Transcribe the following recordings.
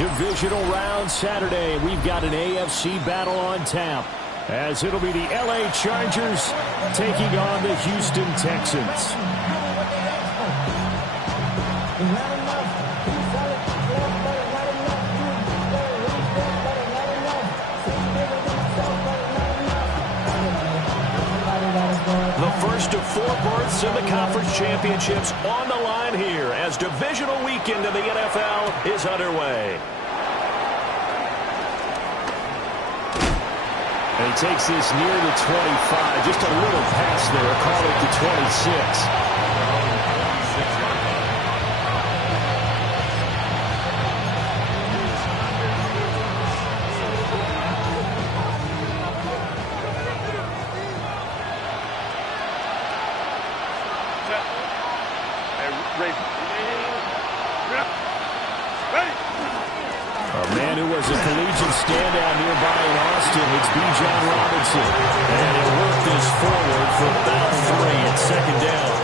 Divisional round Saturday. We've got an AFC battle on tap, as it'll be the LA Chargers taking on the Houston Texans. The first of 4 berths in the conference championships on the line here as divisional weekend of the NFL is underway. And he takes this near the 25. Just a little pass there. Call it the 26. A man who was a collegiate standout nearby in Austin, it's Bijan Robinson. And he'll work this forward for about 3 at second down.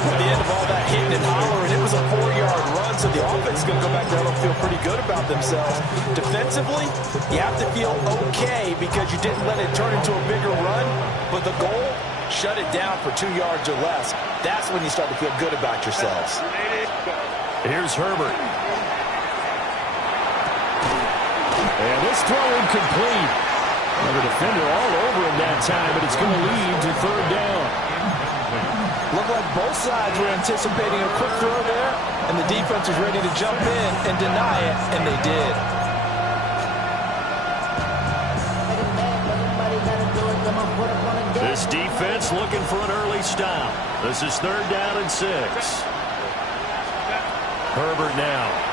At the end of all that hitting and hollering, it was a 4-yard run, so the offense is going to go back there and feel pretty good about themselves. Defensively, you have to feel okay because you didn't let it turn into a bigger run, but the goal, shut it down for 2 yards or less. That's when you start to feel good about yourselves. Here's Herbert. And this throw incomplete. The defender all over him that time, but it's going to lead to third down. Looked like both sides were anticipating a quick throw there, and the defense was ready to jump in and deny it, and they did. This defense looking for an early stop. This is third down and 6. Herbert now.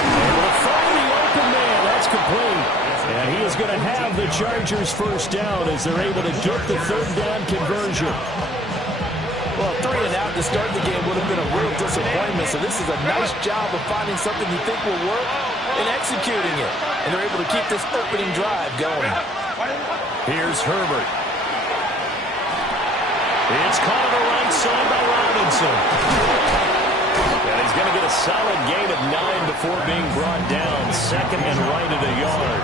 Able to find the open man. That's complete. And he is going to have the Chargers first down as they're able to get the third down conversion. Well, 3 and out to start the game would have been a real disappointment. So this is a nice job of finding something you think will work and executing it. And they're able to keep this opening drive going. Here's Herbert. It's caught on the right side by Robinson. And he's going to get a solid gain of 9 before being brought down. Second and right at a yard.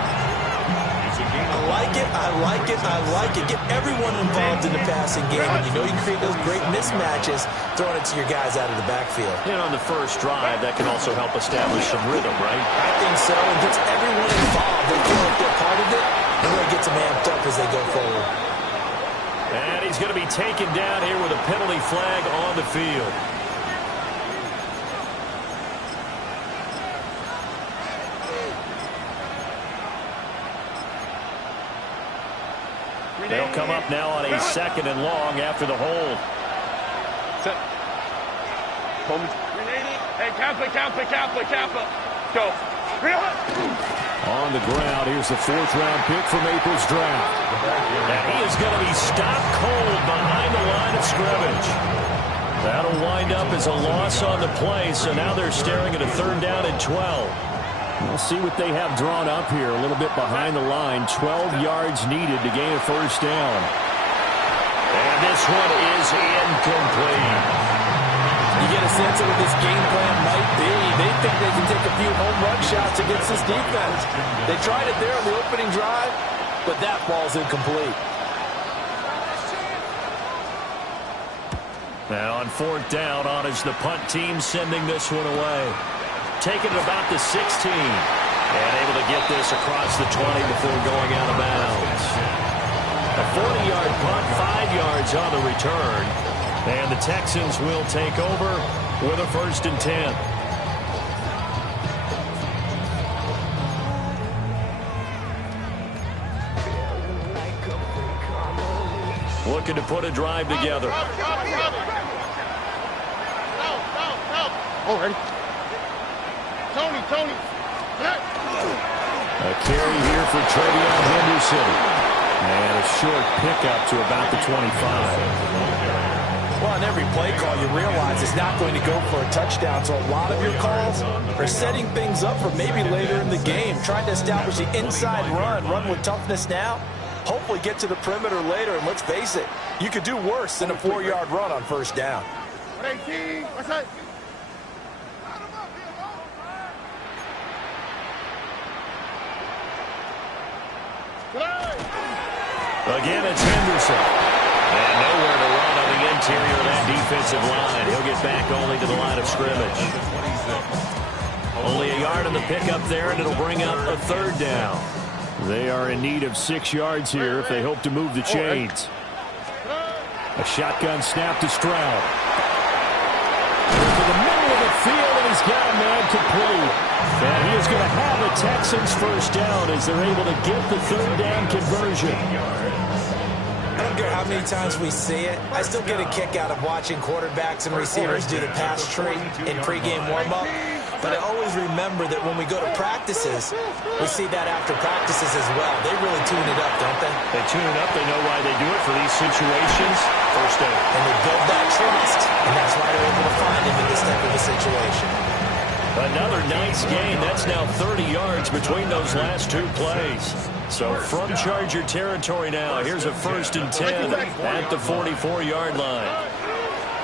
I like it, I like it, I like it. Get everyone involved in the passing game. And you know you create those great mismatches throwing it to your guys out of the backfield. And on the first drive, that can also help establish some rhythm, right? I think so. It gets everyone involved. They feel like they're part of it. And really gets them amped up as they go forward. And he's going to be taken down here with a penalty flag on the field. They'll come up now on a second and long after the hold. Set. Hey, Kappa. Go. On the ground, here's the 4th-round pick from April's draft. And he is going to be stopped cold behind the line of scrimmage. That'll wind up as a loss on the play, so now they're staring at a third down and 12. We'll see what they have drawn up here. A little bit behind the line. 12 yards needed to gain a first down. And this one is incomplete. You get a sense of what this game plan might be. They think they can take a few home run shots against this defense. They tried it there on the opening drive, but that ball's incomplete. Now on 4th down, on is the punt team sending this one away. Taking it about the 16. And able to get this across the 20 before going out of bounds. A 40-yard punt, 5 yards on the return. And the Texans will take over with a 1st and 10. Looking to put a drive together. Already. Tony. A carry here for Travion Henderson. And a short pickup to about the 25. Well, on every play call, you realize it's not going to go for a touchdown. So a lot of your calls are setting things up for maybe later in the game, trying to establish the inside run with toughness now, hopefully get to the perimeter later. And let's face it, you could do worse than a 4-yard run on first down. Again, it's Henderson. And nowhere to run on the interior of that defensive line. He'll get back only to the line of scrimmage. Only a yard on the pickup there, and it'll bring up a third down. They are in need of 6 yards here if they hope to move the chains. A shotgun snap to Stroud. To the middle of the field, and he's got a man complete. And he is going to have the Texans first down as they're able to get the third down conversion. I don't care how many times we see it. I still get a kick out of watching quarterbacks and receivers do the pass tree in pregame warm-up. But I always remember that when we go to practices, we see that after practices as well. They really tune it up, don't they? They tune it up. They know why they do it for these situations. First down. And they build that trust, and that's why they're able to find him in this type of a situation. Another nice gain. That's now 30 yards between those last 2 plays. So from Charger territory now, here's a 1st and 10 at the 44-yard line.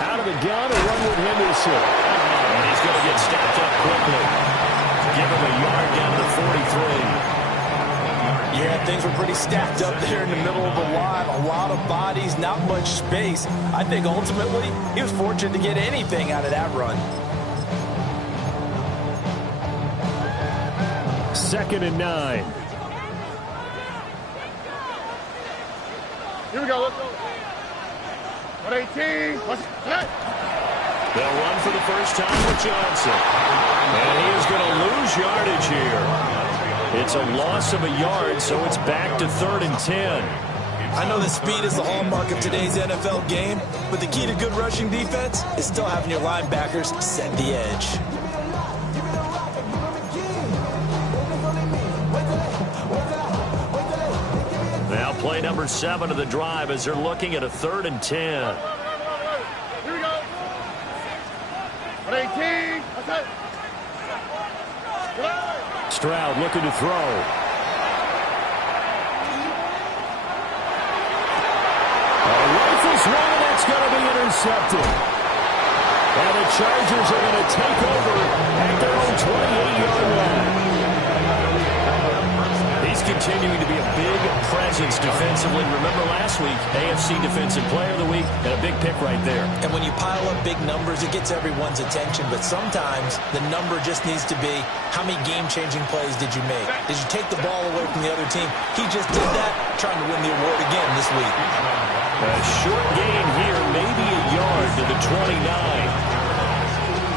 Out of the gun, a run with Henderson. And he's going to get stacked up quickly. Give him a yard down to the 43. Yeah, things were pretty stacked up there in the middle of the line. A lot of bodies, not much space. I think ultimately he was fortunate to get anything out of that run. 2nd and 9. Here we go. Let's go. 118. They'll run for the first time with Johnson. And he is going to lose yardage here. It's a loss of a yard, so it's back to 3rd and 10. I know that speed is the hallmark of today's NFL game, but the key to good rushing defense is still having your linebackers set the edge. Now play number 7 of the drive as they're looking at a 3rd and 10. Here we go. 118. That's it. Stroud looking to throw. Rifles one, and that's going to be intercepted. And the Chargers are going to take over at their own 28-yard line. He's continuing to be a big presence defensively. Remember last week, AFC Defensive Player of the Week, and a big pick right there. And when you pile up big numbers, it gets everyone's attention. But sometimes the number just needs to be, how many game-changing plays did you make? Did you take the ball away from the other team? He just did that, trying to win the award again this week. A short gain here, maybe a yard to the 29.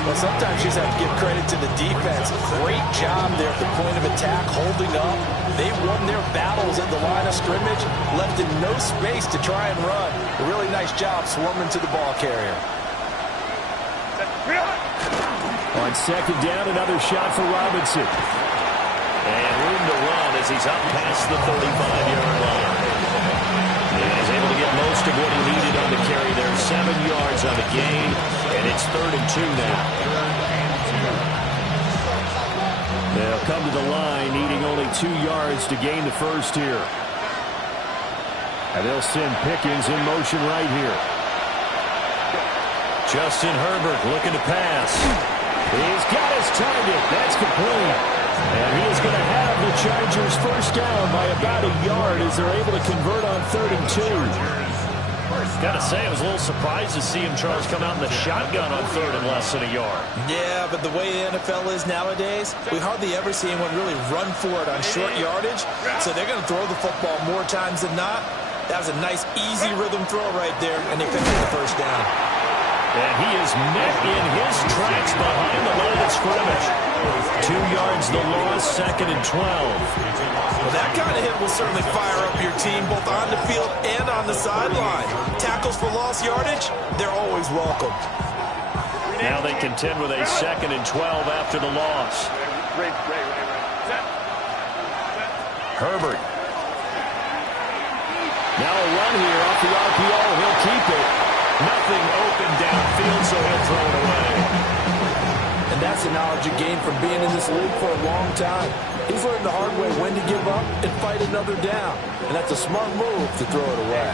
Well, sometimes you just have to give credit to the defense. Great job there at the point of attack, holding up. They won their battles at the line of scrimmage, left in no space to try and run. A really nice job swarming to the ball carrier. On 2nd down, another shot for Robinson. And room to run as he's up past the 35-yard line. And he's able to get most of what he needed on the carry there. 7 yards on the gain, and it's 3rd and 2 now. They'll come to the line, needing only 2 yards to gain the first here. And they'll send Pickens in motion right here. Justin Herbert looking to pass. He's got his target. That's complete. And he is going to have the Chargers first down by about a yard as they're able to convert on 3rd and 2. Got to say, I was a little surprised to see him, Charles, come out in the shotgun on 3rd and less than a yard. Yeah, but the way the NFL is nowadays, we hardly ever see anyone really run for it on short yardage. So they're going to throw the football more times than not. That was a nice, easy rhythm throw right there, and they picked up the first down. And he is met in his tracks behind the line of scrimmage. 2 yards the loss, 2nd and 12. Well, that kind of hit will certainly fire up your team, both on the field and on the sideline. Tackles for lost yardage, they're always welcome. Now they contend with a 2nd and 12 after the loss. Herbert. Now a run here off the RPO. He'll keep it. Nothing open downfield, so he'll throw it away. And that's the knowledge you gain from being in this league for a long time. He's learned the hard way when to give up and fight another down. And that's a smart move to throw it away.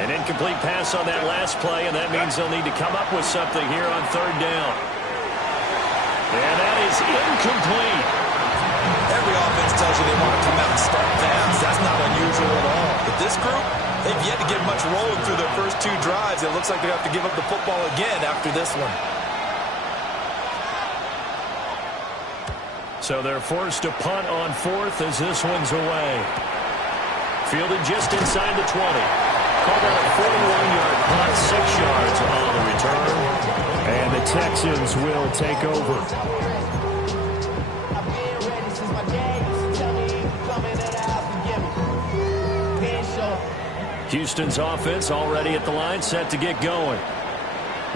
An incomplete pass on that last play, and that means they'll need to come up with something here on 3rd down. And that is incomplete. Every offense tells you they want to come out and start fast. That's not unusual at all. But this group, they've yet to get much rolling through their first 2 drives. It looks like they have to give up the football again after this one. So they're forced to punt on 4th as this one's away. Fielded just inside the 20. Called out a 41-yard punt, 6 yards on the return. And the Texans will take over. Houston's offense already at the line, set to get going.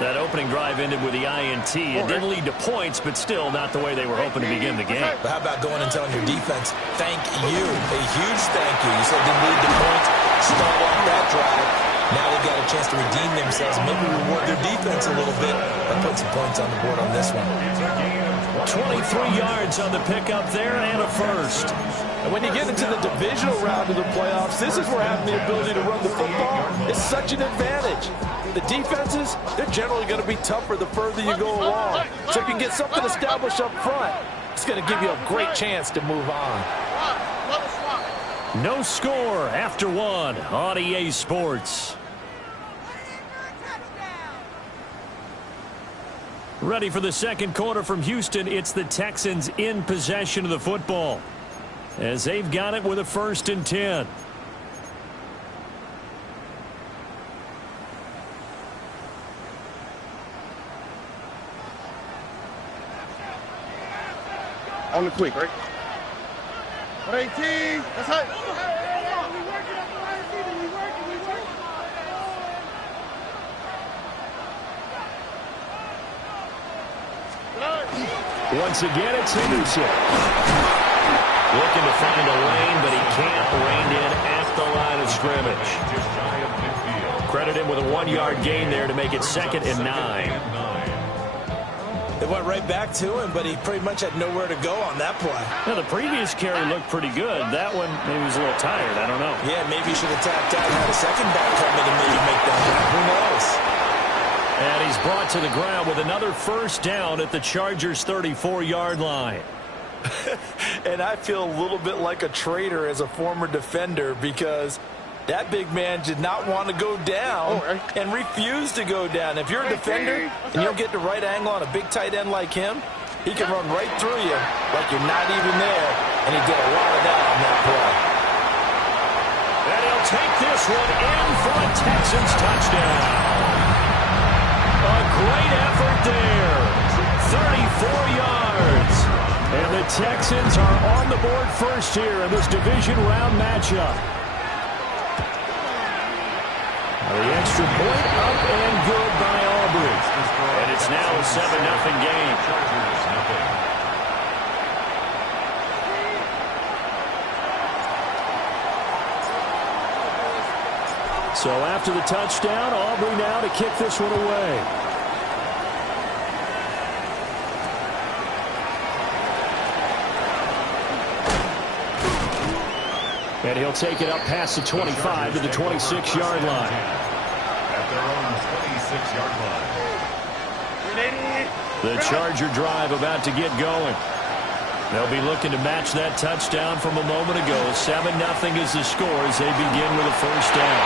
That opening drive ended with the INT. It didn't lead to points, but still not the way they were hoping to begin the game. But how about going and telling your defense, thank you, a huge thank you. You said didn't lead to points, start off that drive. Now they've got a chance to redeem themselves and maybe reward their defense a little bit by putting some points on the board on this one. 23 yards on the pickup there and a first. And when you get into the divisional round of the playoffs, this is where having the ability to run the football is such an advantage. The defenses, they're generally going to be tougher the further you go along. So if you can get something established up front, it's going to give you a great chance to move on. No score after 1 on EA Sports. Ready for the second quarter from Houston. It's the Texans in possession of the football, as they've got it with a 1st and 10. On the quick, right? 18. That's it. Once again, it's Henderson. Looking to find a lane, but he can't. Reined in at the line of scrimmage. Credit him with a 1-yard gain there to make it 2nd and 9. They went right back to him, but he pretty much had nowhere to go on that play. Now, the previous carry looked pretty good. That one, maybe he was a little tired. I don't know. Yeah, maybe he should have tapped out and had a second back come in and maybe make that one. Who knows? And he's brought to the ground with another 1st down at the Chargers' 34-yard line. And I feel a little bit like a traitor as a former defender because that big man did not want to go down and refused to go down. If you're a defender and you don't get the right angle on a big tight end like him, he can run right through you like you're not even there. And he did a lot of that on that play. And he'll take this one in for a Texans touchdown. A great effort there. 34 yards. And the Texans are on the board first here in this division round matchup. The extra point up and good by Aubrey. And it's now a 7-0 game. So after the touchdown, Aubrey now to kick this one away. And he'll take it up past the 25 to the 26-yard line. At their own 26-yard line. The Charger drive about to get going. They'll be looking to match that touchdown from a moment ago. 7-0 is the score as they begin with a 1st down.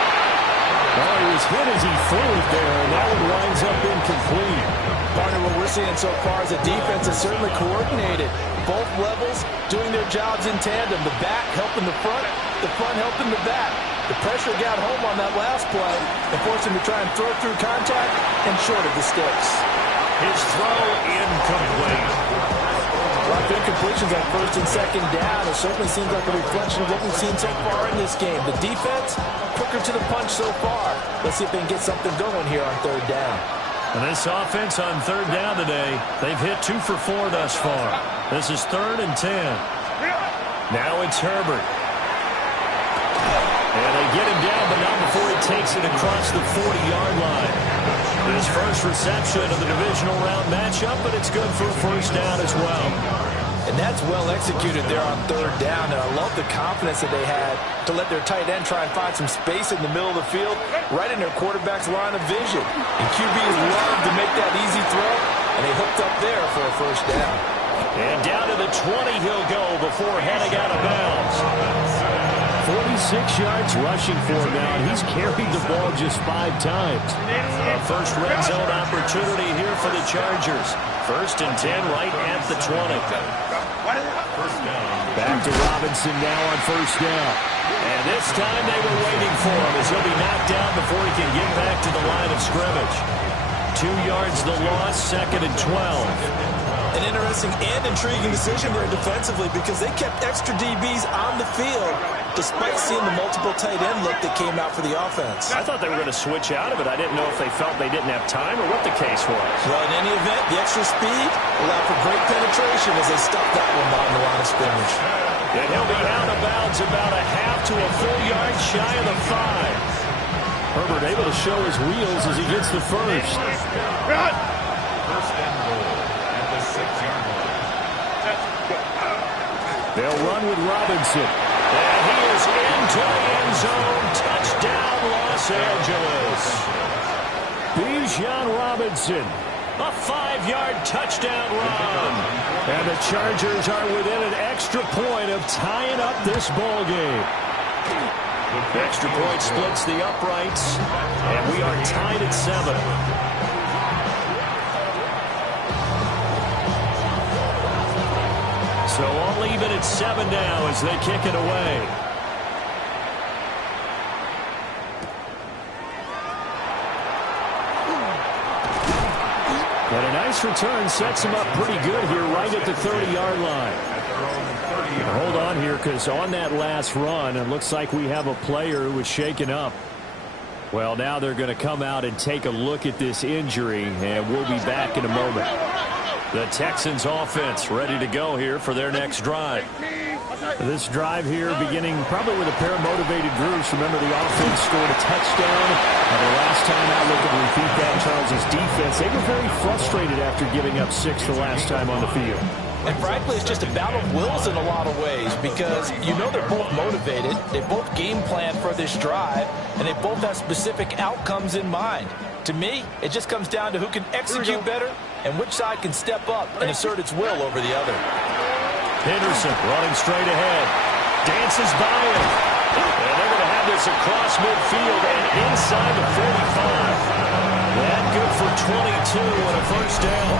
Oh, he was hit as he threw it there, and that one winds up incomplete. Partner, what we're seeing so far is the defense is certainly coordinated. Both levels doing their jobs in tandem. The back helping the front helping the back. The pressure got home on that last play and forced him to try and throw through contact and short of the sticks. His throw incomplete. A lot of incompletions on 1st and 2nd down. It certainly seems like a reflection of what we've seen so far in this game. The defense, quicker to the punch so far. Let's see if they can get something going here on 3rd down. And this offense on 3rd down today, they've hit 2 for 4 thus far. This is 3rd and 10. Now it's Herbert. And they get him down, but not before he takes it across the 40-yard line. His first reception of the divisional round matchup, but it's good for a 1st down as well. And that's well executed there on 3rd down, and I love the confidence that they had to let their tight end try and find some space in the middle of the field, right in their quarterback's line of vision. And QBs love to make that easy throw, and they hooked up there for a 1st down. And down to the 20 he'll go before heading out of bounds. 46 yards rushing for him now. He's carried the ball just 5 times. A first red zone opportunity here for the Chargers. 1st and 10 right at the 20. Back to Robinson now on 1st down. And this time they were waiting for him as he'll be knocked down before he can get back to the line of scrimmage. 2 yards the loss, 2nd and 12. An interesting and intriguing decision there defensively because they kept extra DBs on the field despite seeing the multiple tight end look that came out for the offense. I thought they were going to switch out of it. I didn't know if they felt they didn't have time or what the case was. Well, in any event, the extra speed allowed for great penetration as they stuffed that one down the line of scrimmage. And he'll be out of bounds about a half to a full yard shy of the 5. Herbert able to show his wheels as he gets the first. 1st and goal at the 6-yard line. They'll run with Robinson. And he is into the end zone. Touchdown, Los Angeles. Bijan Robinson. A 5-yard touchdown run. And the Chargers are within an extra point of tying up this ball game. Extra point splits the uprights. And we are tied at 7. So all even at 7 now as they kick it away. And a nice return sets him up pretty good here right at the 30-yard line. Hold on here because on that last run, it looks like we have a player who was shaken up. Well, now they're going to come out and take a look at this injury, and we'll be back in a moment. The Texans offense ready to go here for their next drive. This drive here beginning probably with a pair of motivated groups. Remember, the offense scored a touchdown. And the last time out looking to repeat that, Charles' defense, they were very frustrated after giving up 6 the last time on the field. And frankly, it's just a battle of wills in a lot of ways because you know they're both motivated, they both game plan for this drive, and they both have specific outcomes in mind. To me, it just comes down to who can execute better and which side can step up and assert its will over the other. Henderson running straight ahead. Dances by him. And they're going to have this across midfield and inside the 45. That good for 22 and a first down.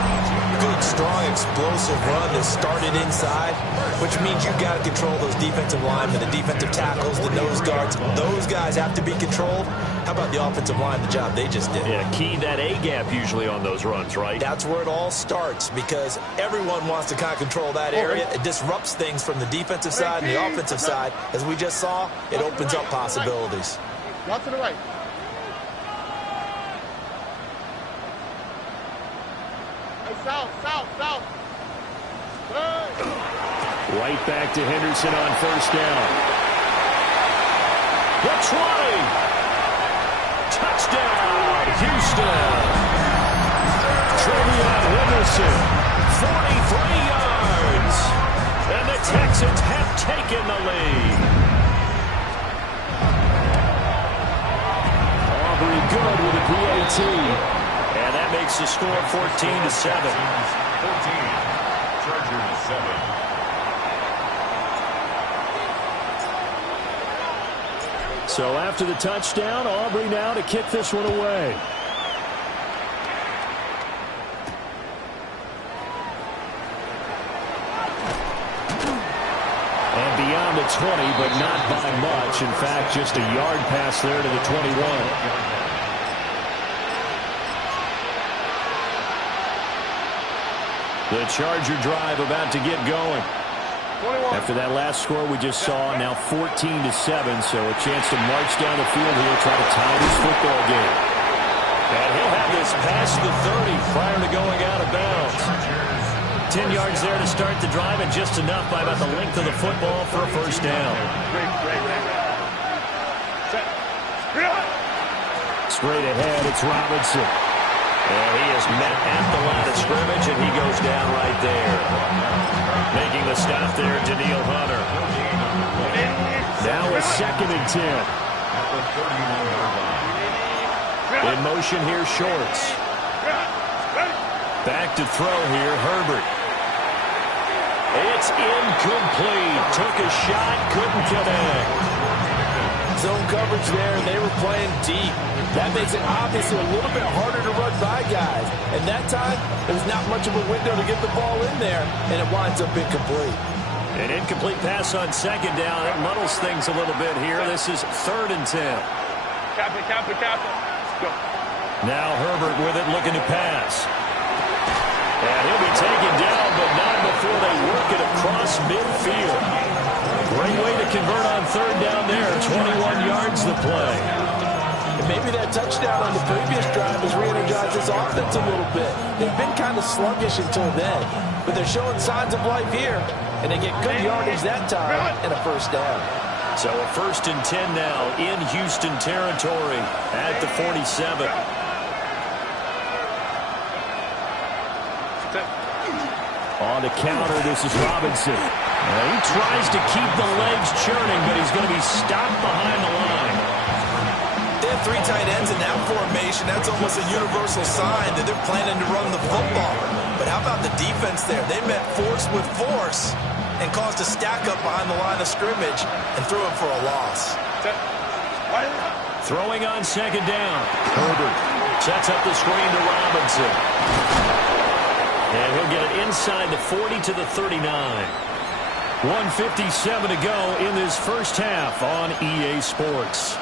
Good, strong, explosive run that started inside, which means you've got to control those defensive linemen, the defensive tackles, the nose guards. Those guys have to be controlled. How about the offensive line, the job they just did? Yeah, key that A-gap usually on those runs, right? That's where it all starts because everyone wants to kind of control that area. It disrupts things from the defensive side and the offensive side. As we just saw, it opens up possibilities. Not to the right. South. Right back to Henderson on 1st down. The 20. Touchdown, Houston. Trevion Henderson. 43 yards. And the Texans have taken the lead. Aubrey good with a PAT. And that makes the score 14-7. 14. Chargers 7. So after the touchdown, Aubrey now to kick this one away. And beyond the 20, but not by much. In fact, just a yard pass there to the 21. The Charger drive about to get going. After that last score we just saw, now 14-7, so a chance to march down the field here, try to tie this football game. And he'll have this past the 30 prior to going out of bounds. 10 yards there to start the drive, and just enough by about the length of the football for a first down. Straight ahead, it's Robinson. And he is met at the line of scrimmage, and he goes down right there. Making the stop there, Danielle Hunter. Now a 2nd and 10. In motion here, Shorts. Back to throw here, Herbert. It's incomplete. Took a shot, couldn't connect. Zone coverage there, and they were playing deep. That makes it obviously a little bit harder to run by guys. And that time, there was not much of a window to get the ball in there, and it winds up incomplete. An incomplete pass on second down. That muddles things a little bit here. This is 3rd and 10. Captain. Let's go. Now Herbert with it, looking to pass. And he'll be taken down, but not before they work it across midfield. Great way to convert on 3rd down there. 21 yards the play. And maybe that touchdown on the previous drive has re-energized this offense a little bit. They've been kind of sluggish until then, but they're showing signs of life here, and they get good yardage that time and a 1st down. So a 1st and 10 now in Houston territory at the 47. On the counter, this is Robinson. And he tries to keep the legs churning, but he's going to be stopped behind the line. They have 3 tight ends in that formation. That's almost a universal sign that they're planning to run the football. But how about the defense there? They met force with force and caused a stack up behind the line of scrimmage and threw it for a loss. Throwing on 2nd down. Herbert sets up the screen to Robinson. And he'll get it inside the 40 to the 39. 1:57 to go in this first half on EA Sports.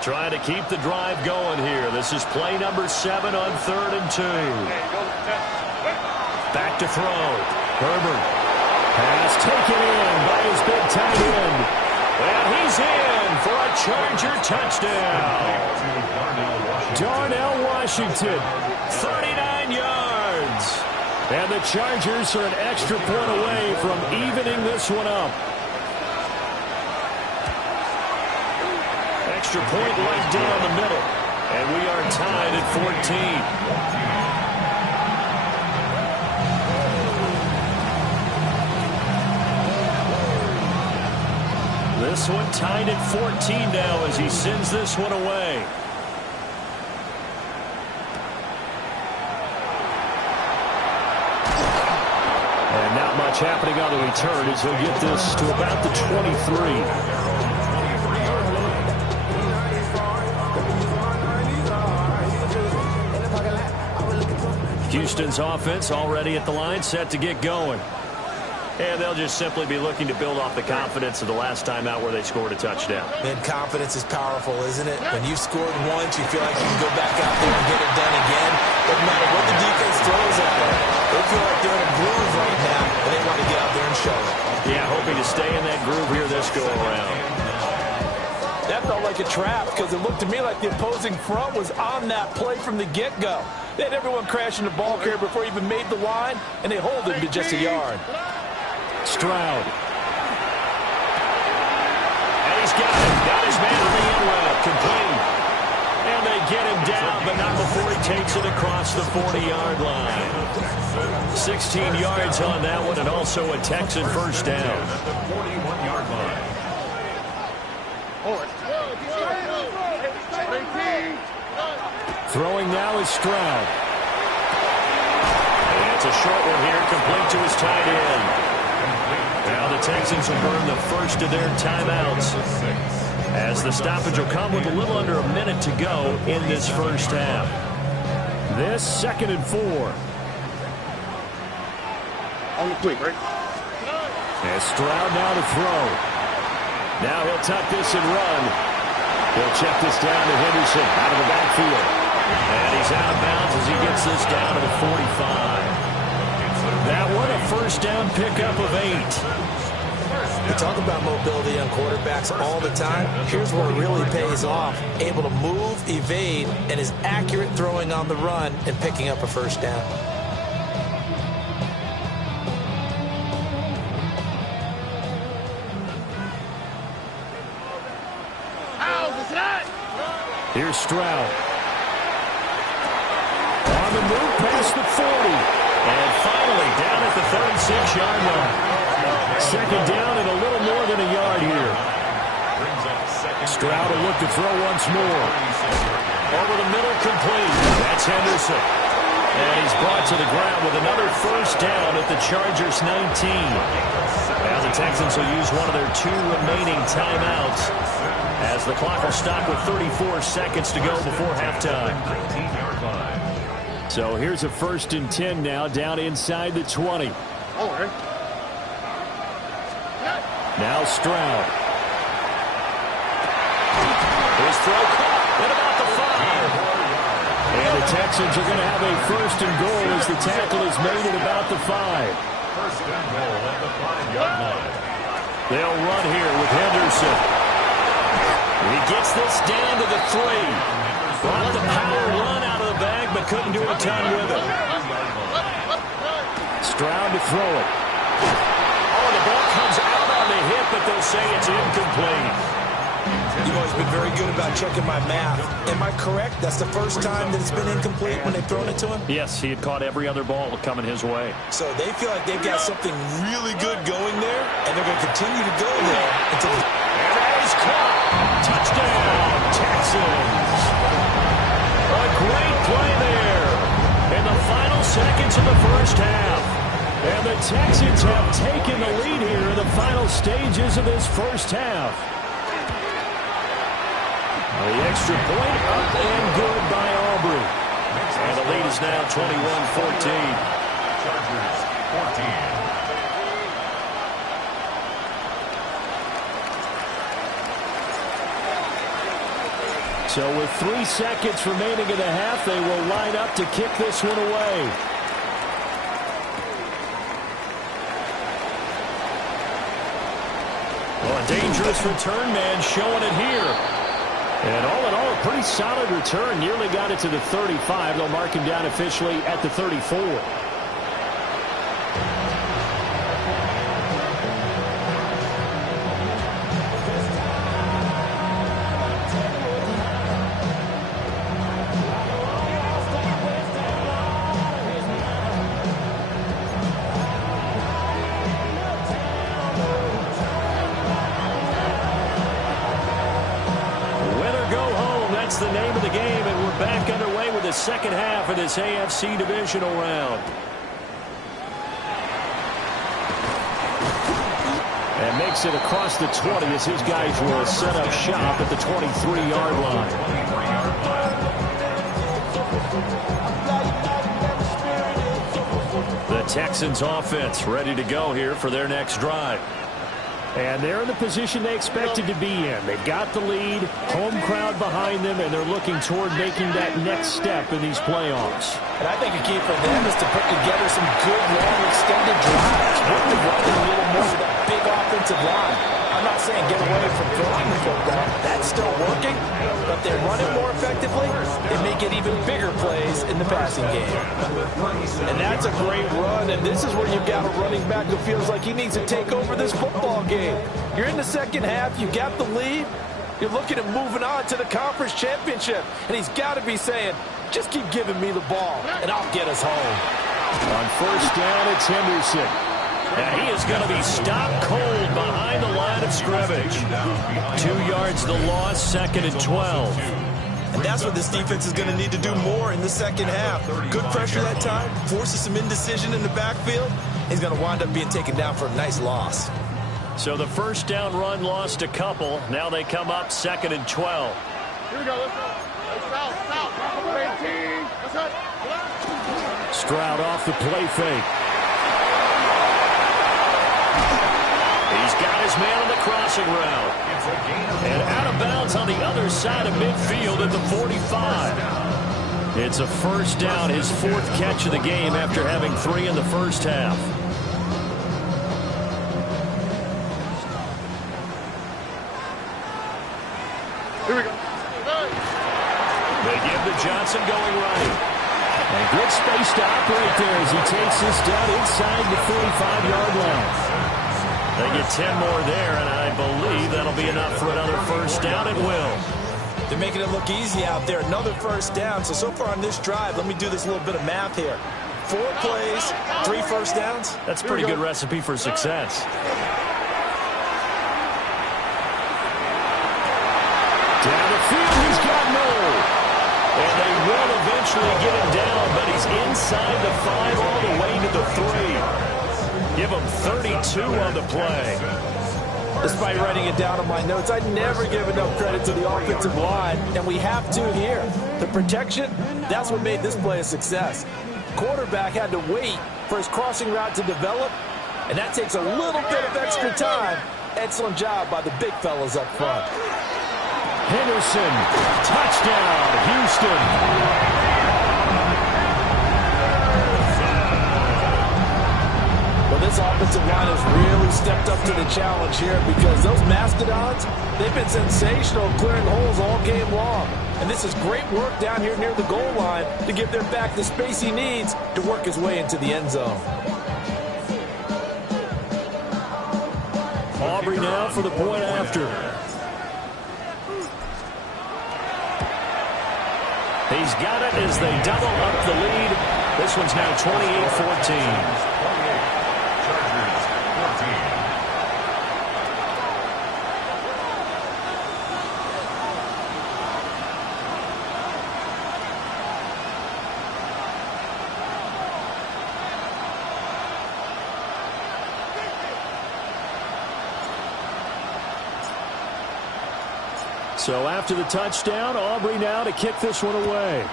Trying to keep the drive going here. This is play number 7 on 3rd and 2. Back to throw. Herbert. Pass taken in by his big tight end. And he's in for a Charger touchdown. Darnell Washington, 39 yards. And the Chargers are an extra point away from evening this one up. Extra point right down the middle. And we are tied at 14. This one tied at 14 now as he sends this one away. And not much happening on the return as he'll get this to about the 23. Houston's offense already at the line, set to get going. And they'll just simply be looking to build off the confidence of the last time out where they scored a touchdown. And confidence is powerful, isn't it? When you've scored once, you feel like you can go back out there and get it done again. Doesn't matter what the defense throws at them. They feel like they're in a groove right now, and they want to get out there and show it. Yeah, hoping to stay in that groove here this go-around. That felt like a trap because it looked to me like the opposing front was on that play from the get-go. They had everyone crashing the ball carrier before he even made the line, and they hold him to just a yard. Stroud. And he's got him. Got his man in the end route. Complete. And they get him down, but not before he takes it across the 40-yard line. 16 yards on that one, and also a Texan first down. At the 41-yard line. Throwing now is Stroud. And it's a short one here, complete to his tight end. Now the Texans will burn the first of their timeouts as the stoppage will come with a little under a minute to go in this first half. This 2nd and 4. On the quick, right? And Stroud now to throw. Now he'll tuck this and run. He'll check this down to Henderson out of the backfield. And he's out of bounds as he gets this down to the 45. That one a first down pickup of 8. We talk about mobility on quarterbacks all the time. Here's where it really pays off. Able to move, evade, and is accurate throwing on the run and picking up a first down. Here's Stroud. On the move past the 40. And finally down at the 36-yard line. 2nd down and a little more than a yard here. Stroud will look to throw once more. Over the middle, complete. That's Henderson. And he's brought to the ground with another first down at the Chargers' 19. Now the Texans will use one of their 2 remaining timeouts as the clock will stop with 34 seconds to go before halftime. So here's a 1st and 10 now, down inside the 20. Now Stroud. His throw caught at about the 5. And the Texans are going to have a 1st and goal as the tackle is made at about the 5. 1st and goal at the 5-yard line. They'll run here with Henderson. He gets this down to the 3. Brought the power run out of the bag, but couldn't do a ton with it. Stroud to throw it. Oh, the ball comes out on the hit, but they'll say it's incomplete. You've always been very good about checking my math. Am I correct? That's the first time that it's been incomplete when they've thrown it to him? Yes, he had caught every other ball coming his way. So they feel like they've got something really good going there, and they're going to continue to go there until... And that is caught. Touchdown, Texans. A great play there in the final seconds of the first half. And the Texans have taken the lead here in the final stages of this first half. The extra point up and good by Aubrey. And the lead is now 21-14. Chargers 14. So with 3 seconds remaining in the half, they will line up to kick this one away. Well, a dangerous return man showing it here. And all in all, a pretty solid return. Nearly got it to the 35. They'll mark him down officially at the 34. That's the name of the game, and we're back underway with the second half of this AFC divisional round. And makes it across the 20 as his guys will set up shop at the 23-yard line. The Texans offense ready to go here for their next drive. And they're in the position they expected to be in. They've got the lead, home crowd behind them, and they're looking toward making that next step in these playoffs. And I think a key for them is to put together some good, long, extended drives. Work the run a little more with that big offensive line. I'm not saying get away from throwing the football. That's still working. But if they run it more effectively, they may get even bigger plays in the passing game. And that's a great run. And this is where you've got a running back who feels like he needs to take over this football game. You're in the second half. You got the lead. You're looking at moving on to the conference championship. And he's got to be saying, just keep giving me the ball, and I'll get us home. On first down, it's Henderson. And he is going to be stopped cold behind the line of scrimmage. 2 yards the loss, 2nd and 12. And that's what this defense is going to need to do more in the second half. Good pressure that time, forces some indecision in the backfield. He's going to wind up being taken down for a nice loss. So the first down run lost a couple. Now they come up 2nd and 12. Here we go. Let's go. Stroud off the play fake. He's got his man on the crossing route. And out of bounds on the other side of midfield at the 45. It's a first down, his 4th catch of the game after having 3 in the first half. Here we go. They give the Johnson going right. And good space to operate there as he takes this down inside the 45-yard line. They get 10 more there, and I believe that'll be enough for another first down. It will. They're making it look easy out there. Another first down. So far on this drive, let me do this little bit of math here. 4 plays, 3 first downs. That's a pretty good recipe for success. Down the field, he's got Moore. And they will eventually get him down, but he's inside inside the 5 all the way to the 3. Give them 32 on the play. Despite writing it down on my notes, I never give enough credit to the offensive line, and we have to here. The protection, that's what made this play a success. Quarterback had to wait for his crossing route to develop, and that takes a little bit of extra time. Excellent job by the big fellas up front. Henderson, touchdown, Houston. This offensive line has really stepped up to the challenge here because those Mastodons, they've been sensational clearing holes all game long. And this is great work down here near the goal line to give their back the space he needs to work his way into the end zone. Aubrey now for the point after. He's got it as they double up the lead. This one's now 28-14. So after the touchdown, Aubrey now to kick this one away.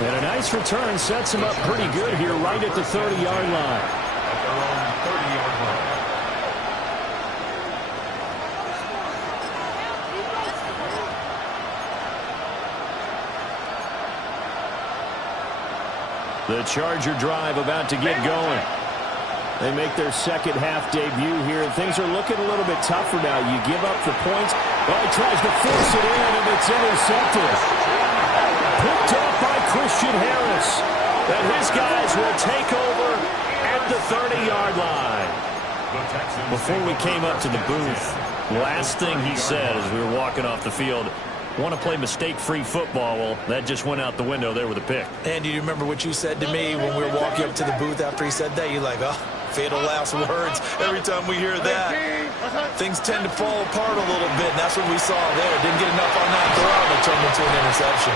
And a nice return sets him up pretty good here right at the 30-yard line. At their own 30-yard line. The Charger drive about to get going. They make their second half debut here, and things are looking a little bit tougher now. You give up the points. Oh, he tries to force it in, and it's intercepted. Picked off by Christian Harris. And his guys will take over at the 30-yard line. Before we came up to the booth, last thing he said as we were walking off the field, want to play mistake-free football. Well, that just went out the window there with a pick. And do you remember what you said to me when we were walking up to the booth after he said that? You're like, oh, fatal last words. Every time we hear that, things tend to fall apart a little bit, and that's what we saw there. Didn't get enough on that throw, and it turned into an interception.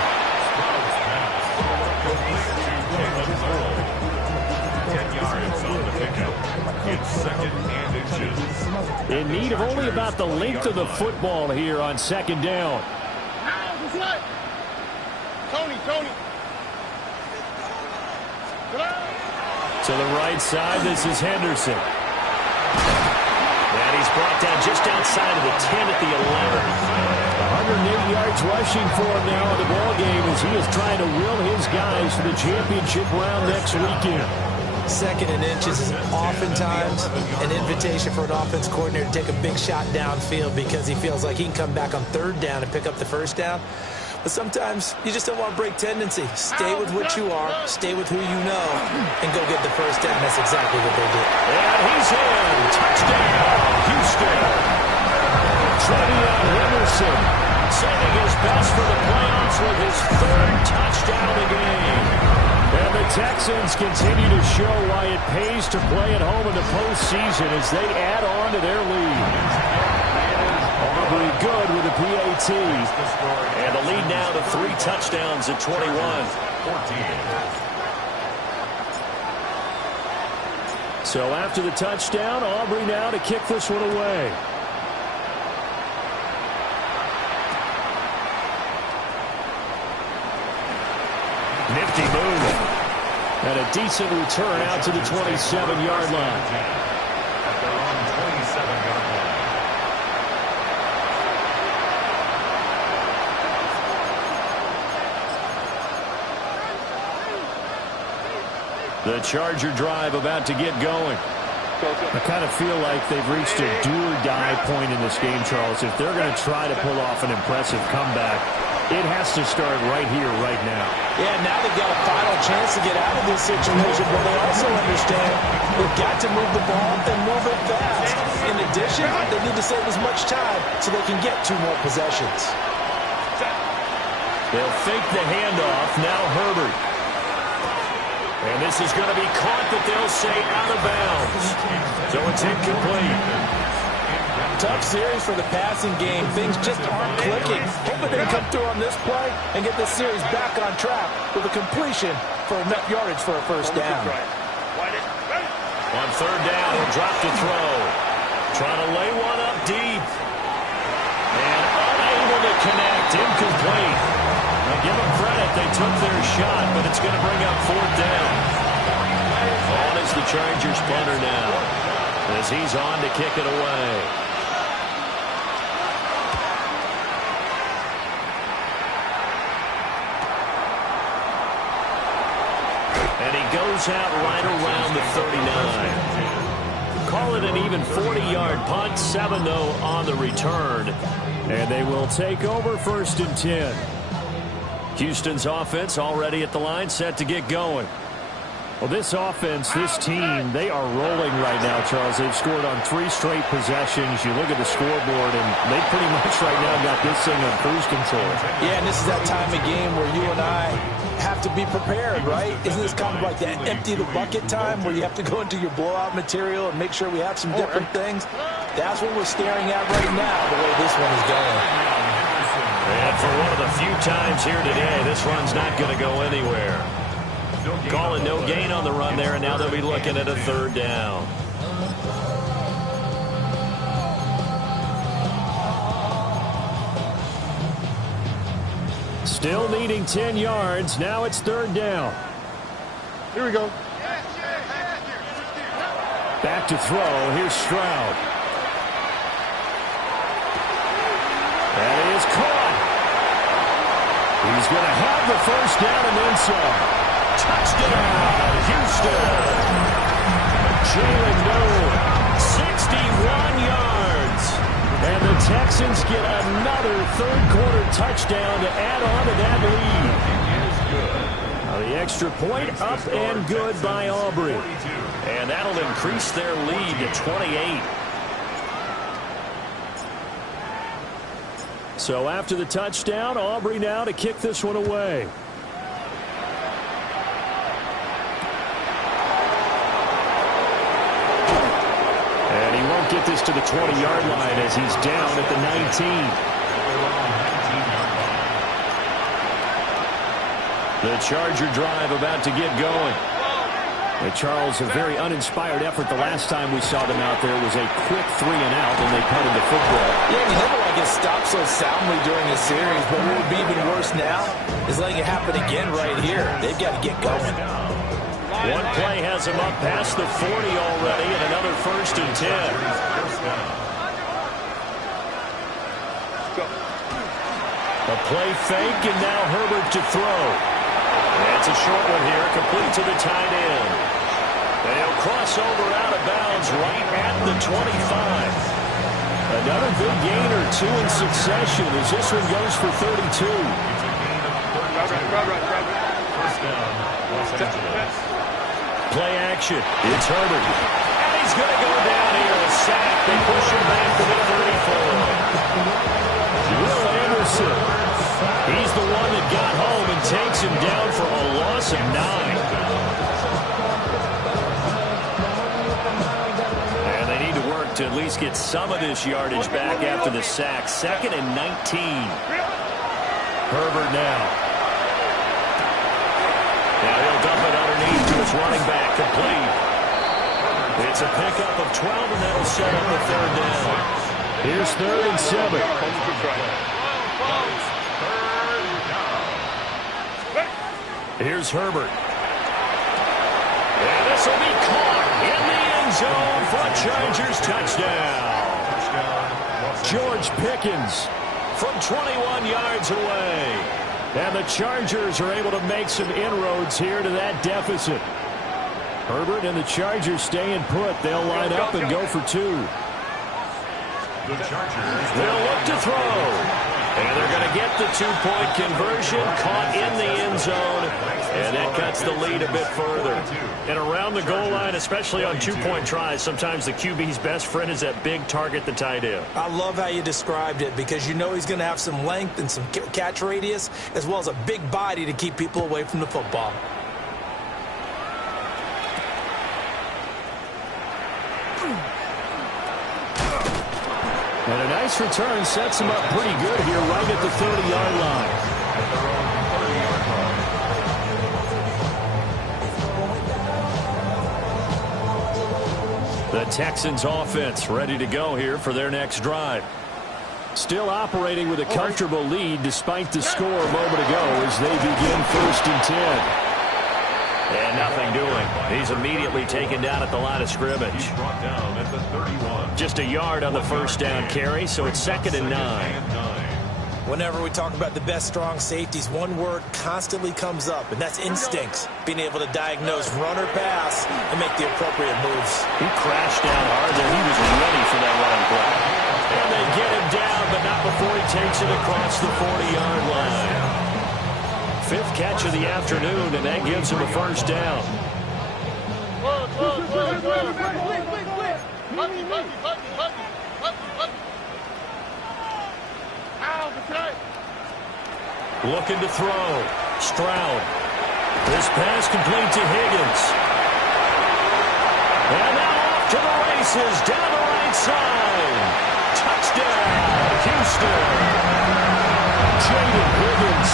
10 yards on the pickup. It's second and inches. In need of only about the length of the football here on second down. Tony. To the right side, this is Henderson. And he's brought down just outside of the 10 at the 11. 108 yards rushing for him now in the ballgame as he is trying to will his guys to the championship round next weekend. Second and inches is oftentimes an invitation for an offense coordinator to take a big shot downfield because he feels like he can come back on third down and pick up the first down. But sometimes you just don't want to break tendency. Stay with what you are, stay with who you know, and go get the first down. That's exactly what they did. And he's in. Touchdown, Houston. Trevion Henderson saving his best for the playoffs with his third touchdown of the game. And the Texans continue to show why it pays to play at home in the postseason as they add on to their lead. Aubrey good with the PAT. And the lead now to 3 touchdowns at 21. 14. So after the touchdown, Aubrey now to kick this one away. Nifty move. And a decent return out to the 27-yard line. At their own 27-yard line. The Charger drive about to get going. I kind of feel like they've reached a do-or-die point in this game, Charles. If they're going to try to pull off an impressive comeback, it has to start right here, right now. Yeah, now they've got a final chance to get out of this situation, but they also understand they've got to move the ball and move it fast. In addition, they need to save as much time so they can get 2 more possessions. They'll fake the handoff. Now Herbert. And this is going to be caught, but they'll say out of bounds. So it's incomplete. Tough series for the passing game. Things just aren't clicking. Hoping they can come through on this play and get this series back on track with a completion for enough yardage for a first down. On third down, he'll drop to throw. Trying to lay one up deep. And unable to connect. Incomplete. Now give them credit. They took their shot, but it's going to bring up fourth down. On is the Chargers punter now, as he's on to kick it away. And he goes out right around the 39. Call it an even 40-yard punt, 7-0 on the return. And they will take over 1st and 10. Houston's offense already at the line, set to get going. Well, this offense, this team, they are rolling right now, Charles. They've scored on 3 straight possessions. You look at the scoreboard, and they pretty much right now got this thing on cruise control. Yeah, and this is that time of game where you and I have to be prepared, right? Isn't this kind of like that empty the bucket time where you have to go into your blowout material and make sure we have some different things? That's what we're staring at right now, the way this one is going. And for one of the few times here today, this run's not going to go anywhere. Calling no gain on the run there, and now they'll be looking at a third down. Still needing 10 yards. Now it's third down. Here we go. Back to throw. Here's Stroud. That is caught. He's going to have the first down and then some. Touchdown, Houston. Jalen Noel, 61 yards. And the Texans get another third-quarter touchdown to add on to that lead. Now the extra point up and good by Aubrey. And that'll increase their lead to 28. So after the touchdown, Aubrey now to kick this one away. And he won't get this to the 20-yard line as he's down at the 19. The Charger drive about to get going. Charles, a very uninspired effort the last time we saw them out there was a quick 3-and-out when they punted the football. Yeah, you never like it stopped so soundly during a series, but what would be even worse now is letting it happen again right here. They've got to get going. One play has them up past the 40 already, and another 1st and 10. A play fake, and now Herbert to throw. That's a short one here, complete to the tight end. They'll cross over out of bounds right at the 25. Another big gain or 2 in succession as this one goes for 32. Play action. It's Herbert. And he's going to go down here. A sack. They push him back to the 34. Will Anderson. He's the one that got home and takes him down for a loss of 9. And they need to work to at least get some of this yardage back after the sack. 2nd and 19. Herbert now. Now he'll dump it underneath to his running back, complete. It's a pickup of 12, and that'll set up a third down. Here's 3rd and 7. Here's Herbert. And this will be caught in the end zone for a Chargers touchdown. George Pickens from 21 yards away. And the Chargers are able to make some inroads here to that deficit. Herbert and the Chargers staying put. They'll line up and go for 2. The Chargers. They'll look to throw. And they're going to get the 2-point conversion, caught in the end zone, and that cuts the lead a bit further. And around the goal line, especially on 2-point tries, sometimes the QB's best friend is that big target, the tight end. I love how you described it because you know he's going to have some length and some catch radius as well as a big body to keep people away from the football. And a nice return sets him up pretty good here right at the 30-yard line. The Texans offense ready to go here for their next drive. Still operating with a comfortable lead despite the score a moment ago as they begin 1st and 10. And nothing doing. He's immediately taken down at the line of scrimmage. He's brought down at the 31. Just a yard on the first down carry, so it's 2nd and 9. Whenever we talk about the best strong safeties, one word constantly comes up, and that's instincts. Being able to diagnose run or pass and make the appropriate moves. He crashed down hard there. He was ready for that running play. And they get him down, but not before he takes it across the 40-yard line. 5th catch of the afternoon, and that gives him a first down. Looking to throw. Stroud. This pass complete to Higgins. And now off to the races down the right side. Touchdown, Houston. Jaden Higgins,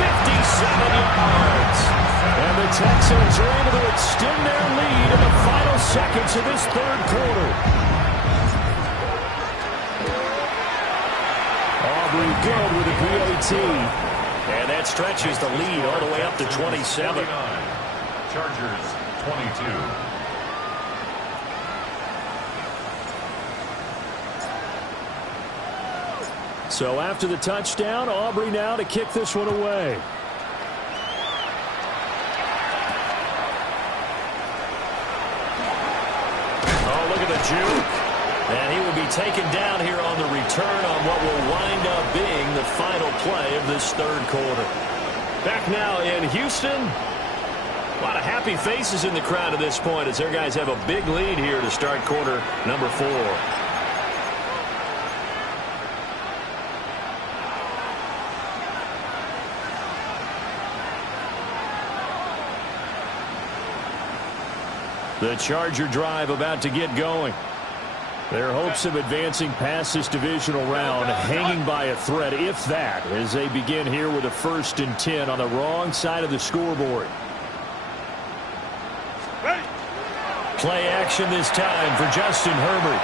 57 yards. And the Texans are able to extend their lead in the final seconds of this 3rd quarter. Aubrey good with a PAT. And that stretches the lead all the way up to 27. Chargers, 22. So after the touchdown, Aubrey now to kick this one away. Oh, look at the juke. And he will be taken down here on the return on what will wind up being the final play of this 3rd quarter. Back now in Houston. A lot of happy faces in the crowd at this point as their guys have a big lead here to start quarter number 4. The Charger drive about to get going. Their hopes of advancing past this divisional round hanging by a thread, if that, as they begin here with a 1st and 10 on the wrong side of the scoreboard. Play action this time for Justin Herbert.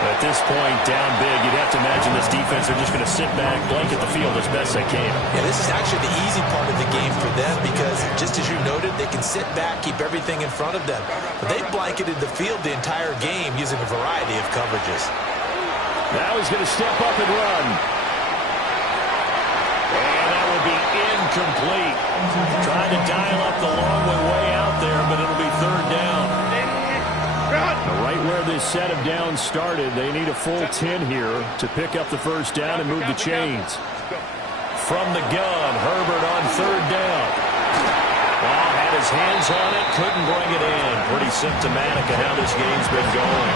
At this point, down big, you'd have to imagine this defense are just going to sit back, blanket the field as best they can. Yeah, this is actually the easy part of the game for them because, just as you noted, they can sit back, keep everything in front of them. But they've blanketed the field the entire game using a variety of coverages. Now he's going to step up and run. And that will be incomplete. Trying to dial up the long way out there, but it'll be 3rd down. Right where this set of downs started, they need a full 10 here to pick up the first down and move the chains. From the gun, Herbert on 3rd down. Well, had his hands on it, couldn't bring it in. Pretty symptomatic of how this game's been going.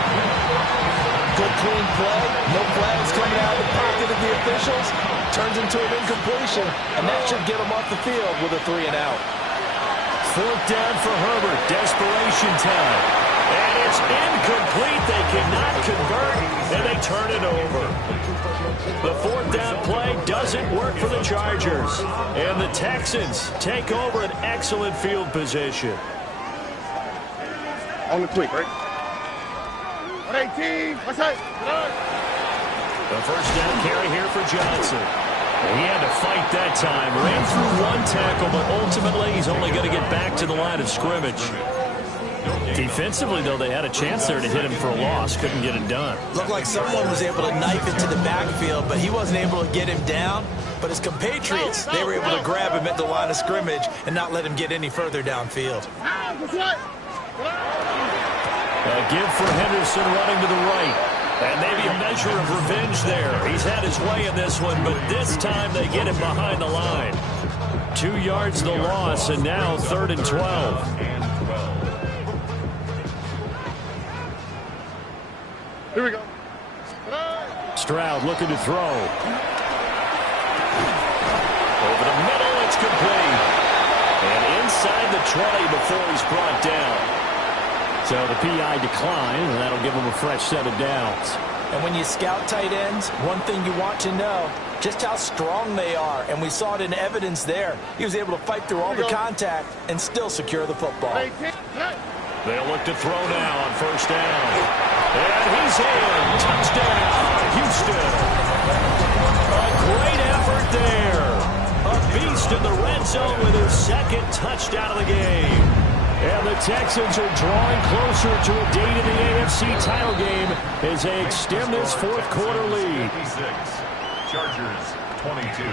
Good clean play, no flags coming out of the pocket of the officials. Turns into an incompletion, and that should get him off the field with a 3 and out. 4th down for Herbert, desperation time. And it's incomplete. They cannot convert, and they turn it over. The 4th down play doesn't work for the Chargers. And the Texans take over an excellent field position. On the quick, right? 118. What's that? The first down carry here for Johnson. He had to fight that time. Ran through 1 tackle, but ultimately he's only going to get back to the line of scrimmage. Defensively, though, they had a chance there to hit him for a loss. Couldn't get it done. Looked like someone was able to knife into the backfield, but he wasn't able to get him down. But his compatriots, they were able to grab him at the line of scrimmage and not let him get any further downfield. A give for Henderson running to the right. And maybe a measure of revenge there. He's had his way in this one, but this time they get him behind the line. 2 yards the loss, and now 3rd and 12. Here we go. Stroud looking to throw. Over the middle, it's complete. And inside the 20 before he's brought down. So the PI decline, and that'll give them a fresh set of downs. And when you scout tight ends, one thing you want to know, just how strong they are. And we saw it in evidence there. He was able to fight through all the contact and still secure the football. They'll look to throw now on first down. And he's in. Touchdown, Houston. A great effort there. A beast in the red zone with his second touchdown of the game. And the Texans are drawing closer to a date in the AFC title game as they extend this fourth quarter lead. Chargers 22.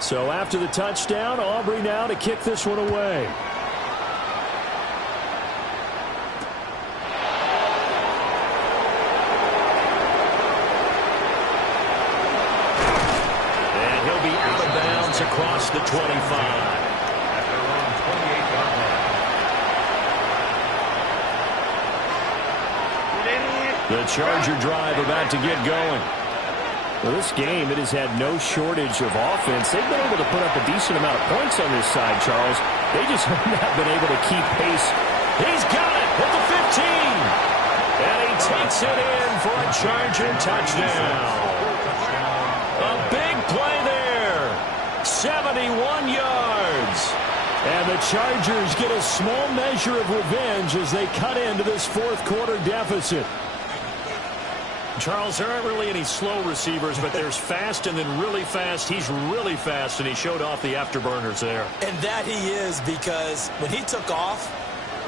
So after the touchdown, Aubrey now to kick this one away. Across the 25. At their own 28-yard line. The Charger drive about to get going. Well, this game, it has had no shortage of offense. They've been able to put up a decent amount of points on this side, Charles. They just have not been able to keep pace. He's got it at the 15. And he takes it in for a Charger touchdown. A big play there. 71 yards. And the Chargers get a small measure of revenge as they cut into this fourth quarter deficit. Charles, there aren't really any slow receivers, but there's fast and then really fast. He's really fast, and he showed off the afterburners there. And that he is, because when he took off,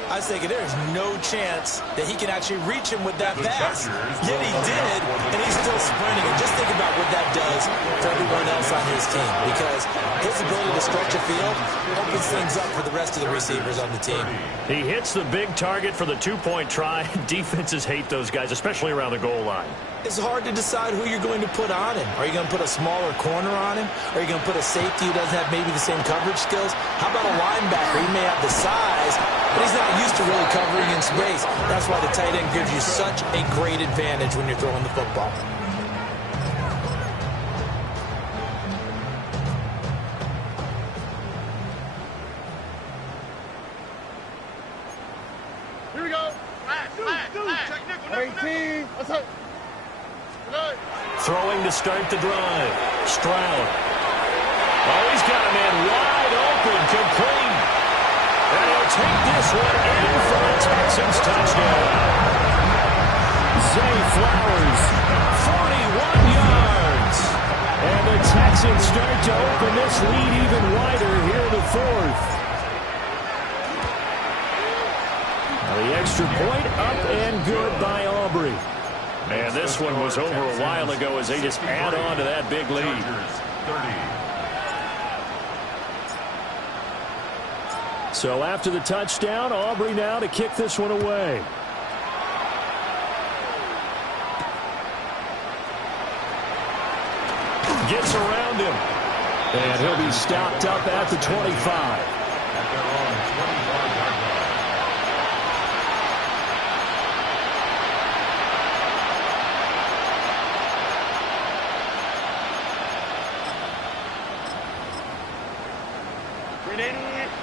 I was thinking there's no chance that he can actually reach him with that pass. Yet he did, and he's still sprinting. And just think about what that does for everyone else on his team, because his ability to stretch a field opens things up for the rest of the receivers on the team. He hits the big target for the two-point try. Defenses hate those guys, especially around the goal line. It's hard to decide who you're going to put on him. Are you going to put a smaller corner on him? Are you going to put a safety who doesn't have maybe the same coverage skills? How about a linebacker? He may have the size, but he's not used to really covering in space. That's why the tight end gives you such a great advantage when you're throwing the football. Here we go. Check nickel. 18. What's up? Throwing to start the drive. Stroud. Oh, he's got a man wide open, complete. And he'll take this one in for a Texans touchdown. Zay Flowers, 41 yards. And the Texans start to open this lead even wider here in the fourth. Now the extra point up and good by Aubrey. And this one was over a while ago as they just add on to that big lead. 30. So after the touchdown, Aubrey now to kick this one away. Gets around him. And he'll be stopped up at the 25. At their own 25-yard line.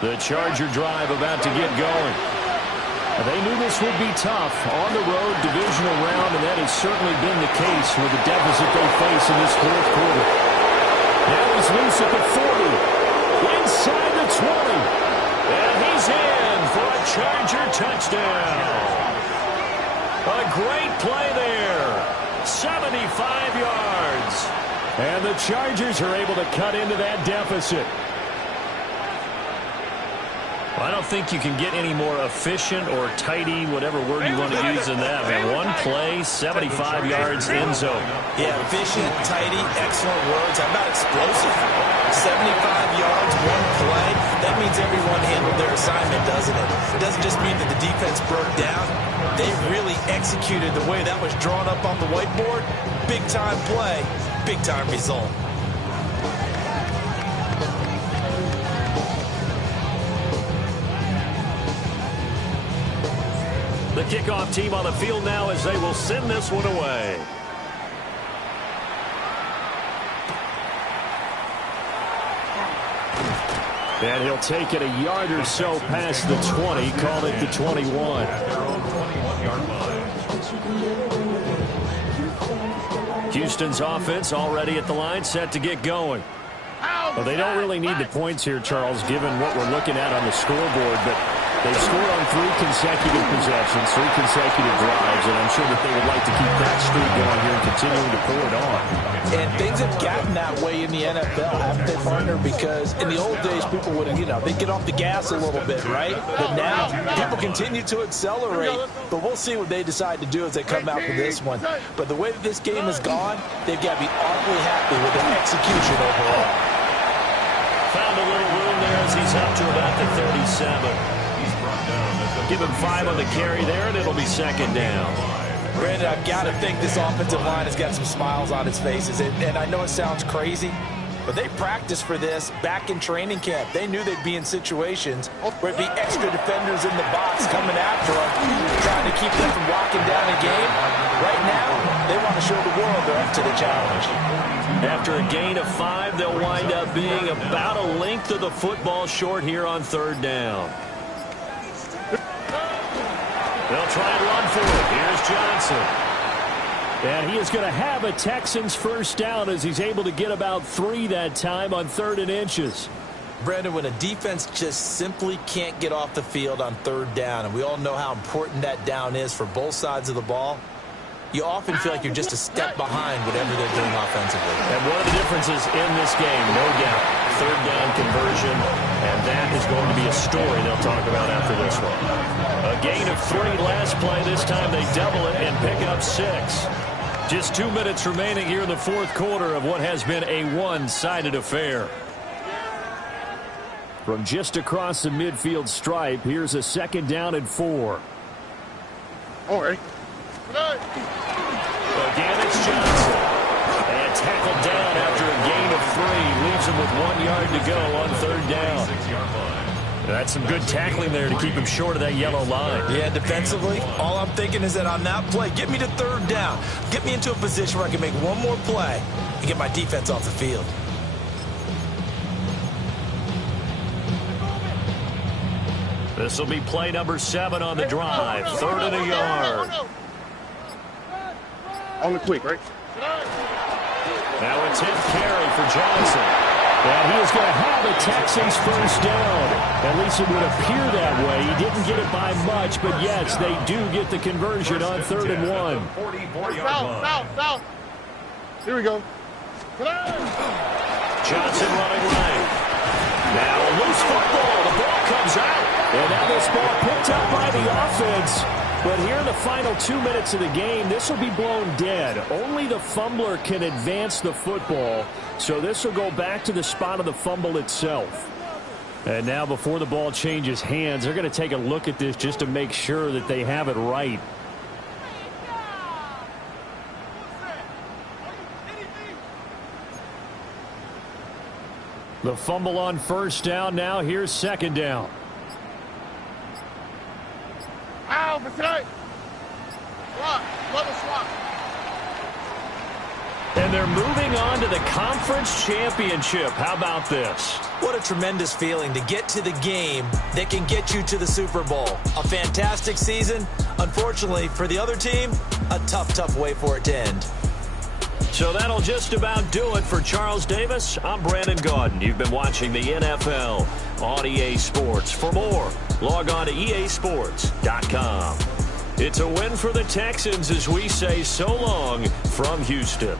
The Charger drive about to get going. They knew this would be tough on the road divisional round, and that has certainly been the case with the deficit they face in this fourth quarter. Now he's loose at the 40, inside the 20, and he's in for a Charger touchdown. A great play there, 75 yards. And the Chargers are able to cut into that deficit. I don't think you can get any more efficient or tidy, whatever word you want to use in that, man. One play, 75 yards, end zone. Yeah, efficient, tidy, excellent words. How about explosive? 75 yards, one play. That means everyone handled their assignment, doesn't it? It doesn't just mean that the defense broke down. They really executed the way that was drawn up on the whiteboard. Big-time play, big-time result. The kickoff team on the field now as they will send this one away. And he'll take it a yard or so past the 20, call it the 21. Houston's offense already at the line, set to get going. Well, they don't really need the points here, Charles, given what we're looking at on the scoreboard, but they've scored on 3 consecutive possessions, 3 consecutive drives, and I'm sure that they would like to keep that streak going here and continuing to pour it on. And things have gotten that way in the NFL, haven't they, partner? Because in the old days, people would, they'd get off the gas a little bit, right? But now, people continue to accelerate. But we'll see what they decide to do as they come out for this one. But the way that this game has gone, they've got to be awfully happy with the execution overall. Found a little room there as he's up to about the 37. Give him 5 on the carry there, and it'll be second down. Brandon, I've got to think this offensive line has got some smiles on its faces. And I know it sounds crazy, but they practiced for this back in training camp. They knew they'd be in situations where it'd be extra defenders in the box coming after them, trying to keep them from walking down a game. Right now, they want to show the world they're up to the challenge. After a gain of 5, they'll wind up being about a length of the football short here on third down. They'll try and run for it. Here's Johnson. And he is going to have a Texans first down as he's able to get about 3 that time on 3rd and inches. Brandon, when a defense just simply can't get off the field on 3rd down, and we all know how important that down is for both sides of the ball, you often feel like you're just a step behind whatever they're doing offensively. And one of the differences in this game, no doubt, 3rd down conversion, and that is going to be a story they'll talk about after this one. A gain of 3 last play. This time they double it and pick up 6. Just 2 minutes remaining here in the 4th quarter of what has been a one-sided affair. From just across the midfield stripe, here's a 2nd down and 4. All right. Again, it's Johnson. And tackled down after a gain of 3. Leaves him with 1 yard to go on 3rd down. That's some good tackling there to keep him short of that yellow line. Yeah, defensively, all I'm thinking is that on that play, get me to 3rd down. Get me into a position where I can make one more play and get my defense off the field. This will be play number 7 on the drive. 3rd and a yard. On the quick, right? Now a 10th carry for Johnson. And he is going to have a Texans first down. At least it would appear that way. He didn't get it by much, but yes, they do get the conversion on 3rd and 1. South. Here we go. Johnson running right. Now a loose football. The ball comes out. And now this ball picked up by the offense. But here in the final 2 minutes of the game, this will be blown dead. Only the fumbler can advance the football. So this will go back to the spot of the fumble itself. And now before the ball changes hands, they're going to take a look at this just to make sure that they have it right. The fumble on first down. Now here's 2nd down. And they're moving on to the conference championship. How about this? What a tremendous feeling to get to the game that can get you to the Super Bowl. A fantastic season. Unfortunately, for the other team, a tough way for it to end. So that'll just about do it for Charles Davis. I'm Brandon Gaudin. You've been watching the NFL on EA Sports. For more, log on to easports.com. It's a win for the Texans as we say so long from Houston.